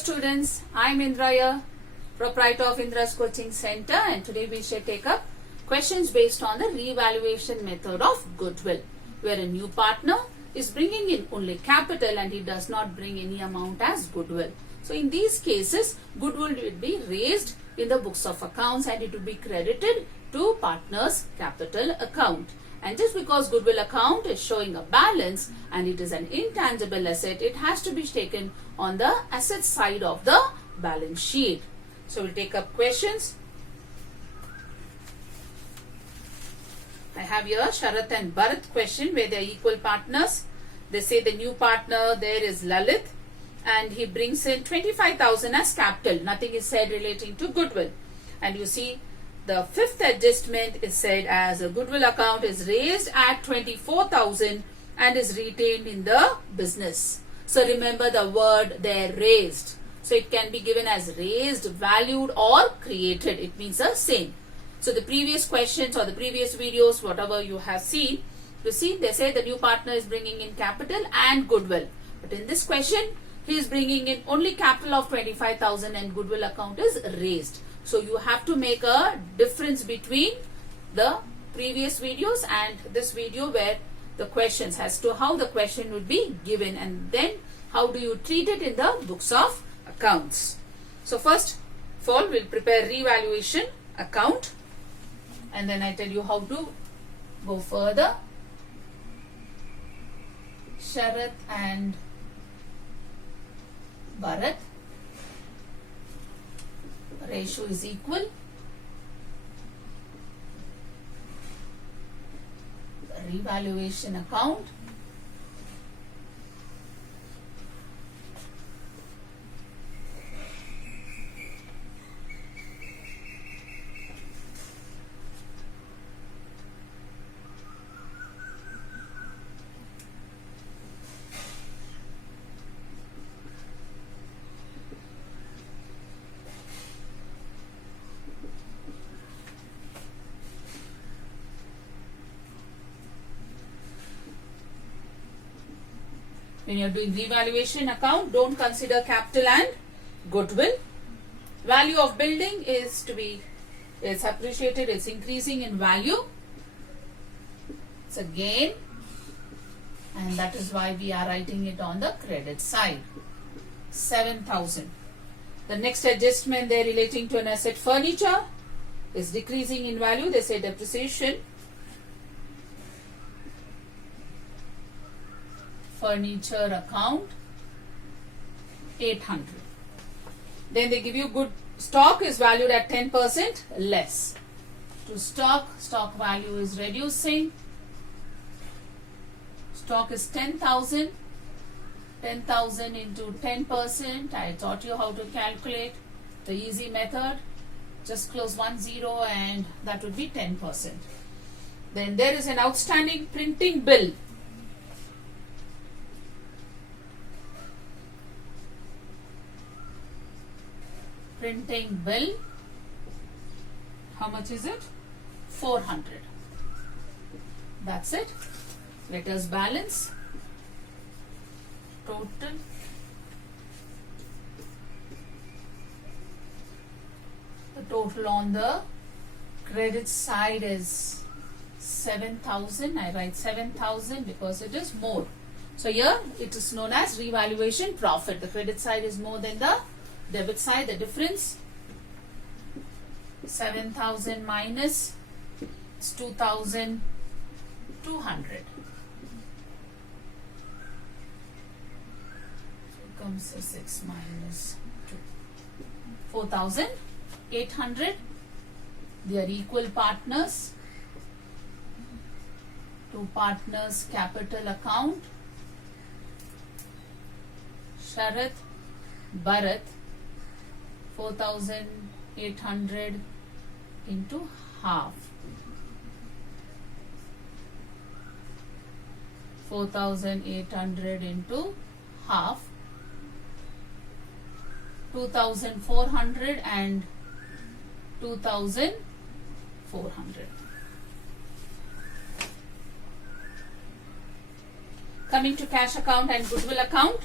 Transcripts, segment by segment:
students, I am Indra, proprietor of Indra's Coaching Center, and today we shall take up questions based on the revaluation method of goodwill, where a new partner is bringing in only capital and he does not bring any amount as goodwill. So in these cases, goodwill will be raised in the books of accounts and it will be credited to partner's capital account. And just because goodwill account is showing a balance and it is an intangible asset, it has to be taken on the asset side of the balance sheet. So we'll take up questions. I have here Sharath and Bharat question where they are equal partners. They say the new partner there is Lalit and he brings in 25,000 as capital. Nothing is said relating to goodwill. And you see the fifth adjustment is said as a goodwill account is raised at 24,000 and is retained in the business. So remember the word there, raised. So it can be given as raised, valued or created. It means the same. So the previous questions or the previous videos, whatever you have seen, you see they say the new partner is bringing in capital and goodwill. But in this question, he is bringing in only capital of 25,000 and goodwill account is raised. So you have to make a difference between the previous videos and this video where the questions as to how the question would be given and then how do you treat it in the books of accounts. So first of all, we'll prepare revaluation account and then I tell you how to go further. Sharath and Bharat. Ratio is equal. Revaluation account. When you are doing revaluation account, don't consider capital and goodwill. Value of building is to be, it's appreciated, it's increasing in value. It's a gain and that is why we are writing it on the credit side. 7,000. The next adjustment there relating to an asset furniture is decreasing in value. They say depreciation. Furniture account 800. Then they give you good stock is valued at 10% less. To stock value is reducing. Stock is 10,000. 10,000 into 10%. I taught you how to calculate the easy method. Just close 1 0 and that would be 10%. Then there is an outstanding printing bill. Printing bill, how much is it? 400. That's it. Let us balance. Total. The total on the credit side is 7,000. I write 7,000 because it is more. So here it is known as revaluation profit. The credit side is more than the debit side. The difference 7,000 minus is 2,200. So it comes to 6 minus 2. 4,800. They are equal partners. Two partners capital account. Sharath, Bharat. 4,800 into half. 4,800 into half. 2,400 and 2,400. Coming to cash account and goodwill account.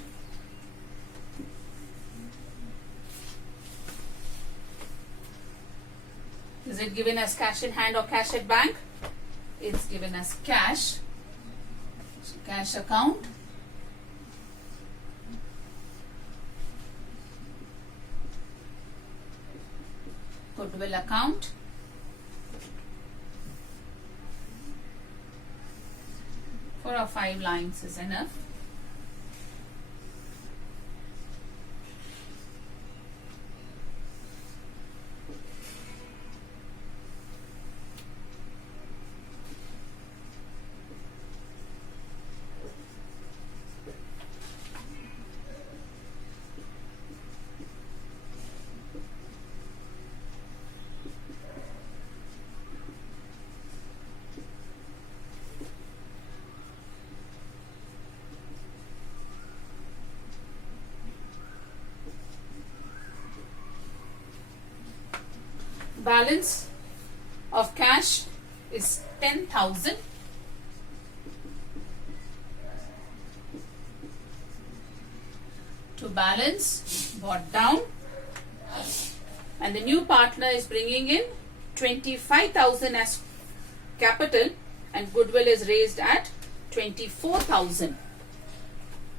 Is it given as cash in hand or cash at bank? It's given as cash. So cash account. Goodwill account. Four or five lines is enough. Balance of cash is 10,000. To balance, brought down, and the new partner is bringing in 25,000 as capital, and goodwill is raised at 24,000.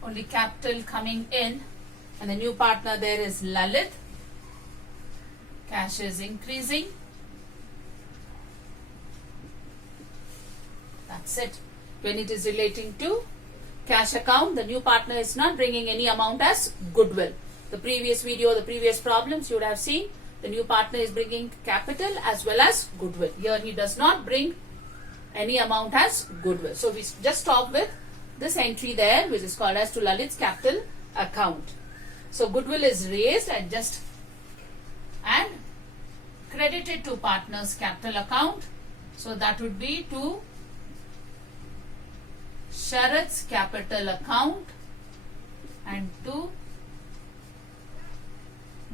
Only capital coming in, and the new partner there is Lalit. Cash is increasing. That's it. When it is relating to cash account, the new partner is not bringing any amount as goodwill. The previous video, the previous problems you would have seen, the new partner is bringing capital as well as goodwill. Here he does not bring any amount as goodwill. So we just stop with this entry there, which is called as to Lalit's capital account. So goodwill is raised and credited to partner's capital account. So that would be to Sharat's capital account and to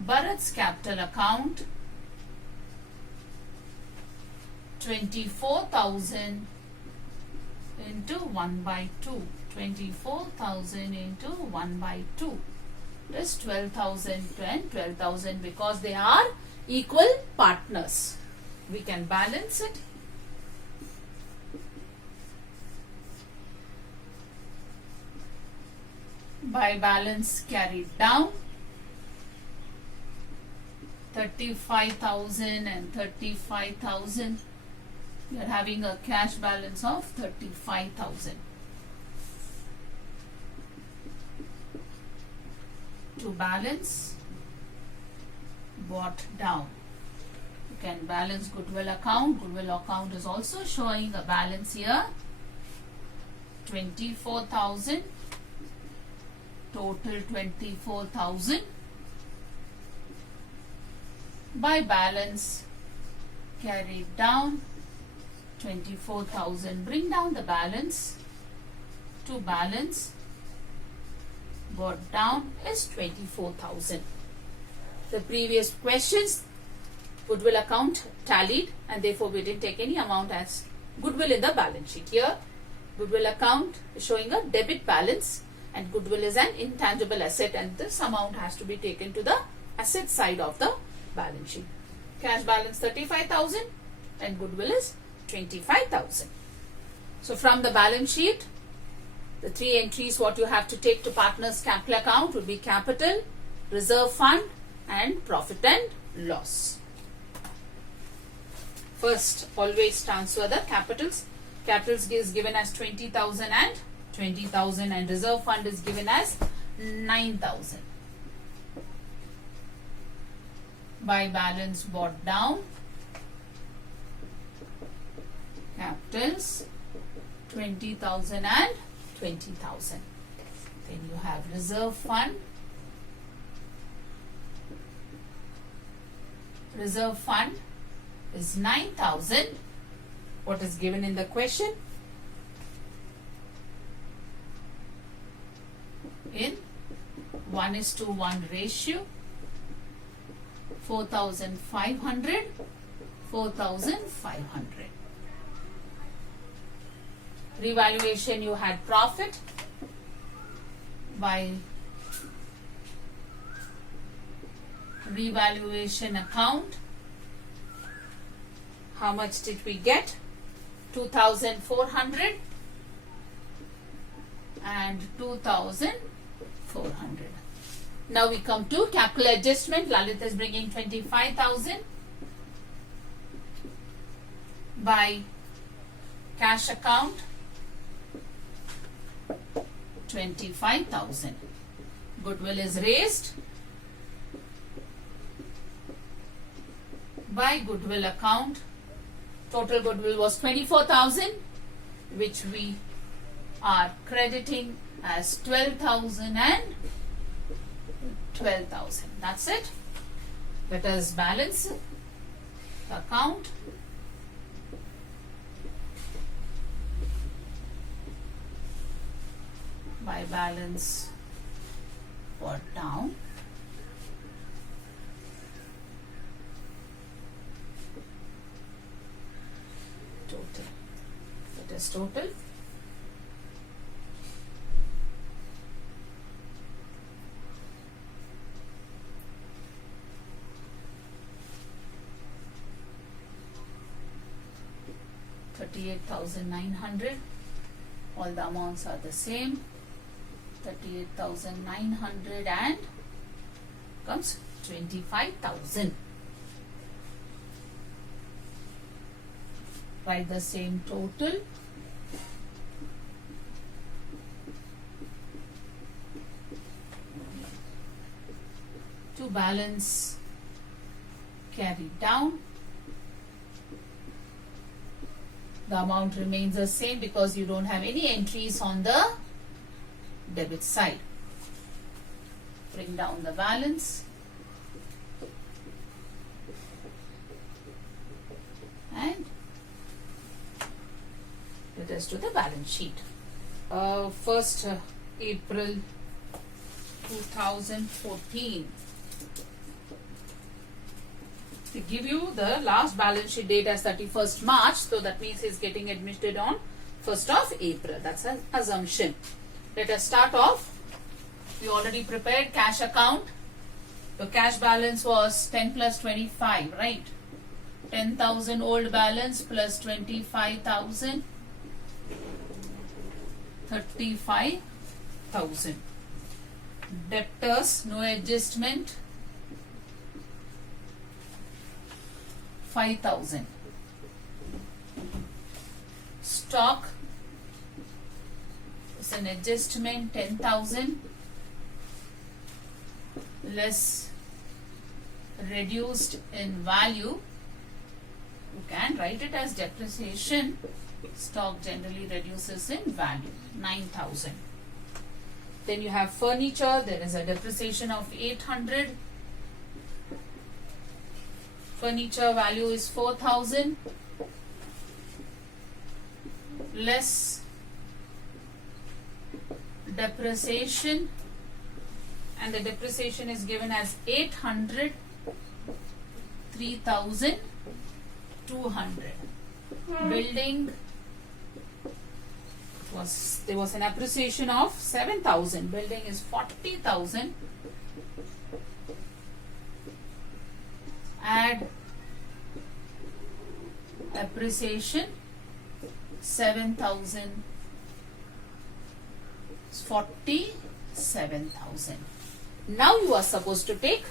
Bharat's capital account. 24,000 into 1 by 2. 24,000 into 1 by 2. This 12,000 and 12,000 because they are equal partners. We can balance it. By balance carried down. 35,000 and 35,000. We are having a cash balance of 35,000. To balance, brought down. You can balance goodwill account. Goodwill account is also showing a balance here. 24,000. Total 24,000. By balance carried down. 24,000. Bring down the balance. To balance, brought down is 24,000. The previous questions, goodwill account tallied, and therefore we didn't take any amount as goodwill in the balance sheet. Here, goodwill account is showing a debit balance, and goodwill is an intangible asset, and this amount has to be taken to the asset side of the balance sheet. Cash balance 35,000 and goodwill is 25,000. So from the balance sheet, the three entries what you have to take to partner's capital account would be capital, reserve fund and profit and loss. First, always transfer the capitals. Capitals is given as 20,000 and 20,000 and reserve fund is given as 9,000. By balance brought down. Capitals 20,000 and 20,000. Then you have reserve fund. Reserve fund is 9,000. What is given in the question? In 1:1 ratio. 4,500. 4,500. Revaluation, you had profit by revaluation account. How much did we get? 2,400 and 2,400. Now we come to capital adjustment. Lalit is bringing 25,000 by cash account 25,000. Goodwill is raised by goodwill account. Total goodwill was 24,000, which we are crediting as 12,000 and 12,000. That's it. Let us balance the account. By balance or down. Total. It is total. $38,900. All the amounts are the same. 38,900 and comes 25,000. Write the same total. To balance, carry down. The amount remains the same because you don't have any entries on the debit side. Bring down the balance and let us do the balance sheet. First April 2014. To give you the last balance sheet date as 31st March, so that means he is getting admitted on 1st of April. That's an assumption. Let us start off. We already prepared cash account. The cash balance was 10 plus 25, right? 10,000 old balance plus 25,000, 35,000. Debtors, no adjustment, 5,000. Stock, it's an adjustment, 10,000 less reduced in value. You can write it as depreciation. Stock generally reduces in value, 9,000. Then you have furniture. There is a depreciation of 800. Furniture value is 4,000 less depreciation, and the depreciation is given as 800, 3,200. Building, there was an appreciation of 7,000. Building is 40,000. Add appreciation 7,000, 47,000. Now you are supposed to take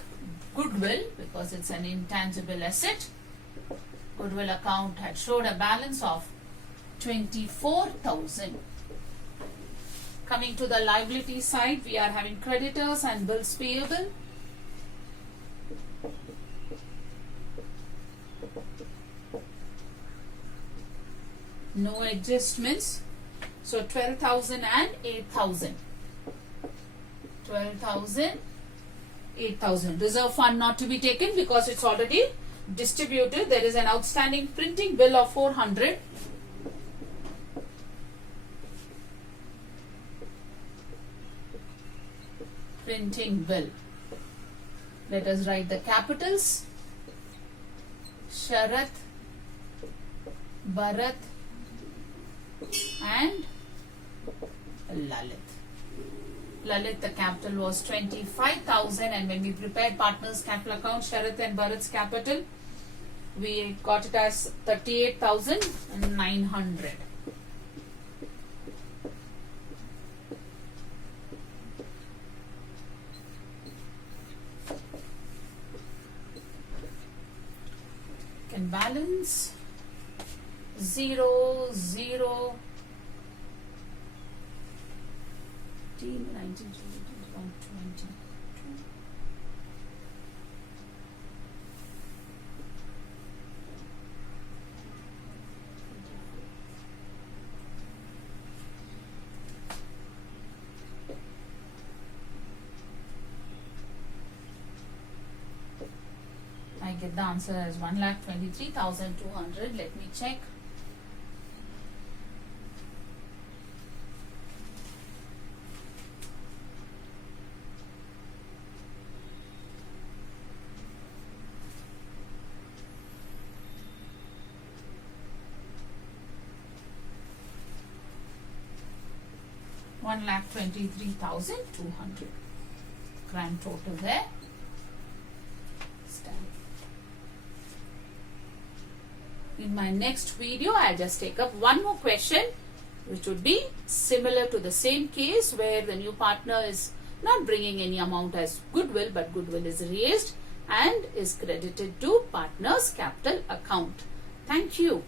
goodwill because it's an intangible asset. Goodwill account had showed a balance of 24,000. Coming to the liability side, we are having creditors and bills payable. No adjustments. So 12,000 and 8,000. 12,000, 8,000. Reserve fund not to be taken because it's already distributed. There is an outstanding printing bill of 400. Printing bill. Let us write the capitals. Sharath, Bharat and Lalit. Lalit, the capital was 25,000, and when we prepared partners capital account, Sharath and Bharat's capital We got it as 38,900. Can balance 0, 0, 19, 20, 21, 22. I get the answer as 1,23,200. Let me check. $1,23,200. Grand total there. Stand. In my next video, I'll just take up one more question, which would be similar to the same case where the new partner is not bringing any amount as goodwill, but goodwill is raised and is credited to partner's capital account. Thank you.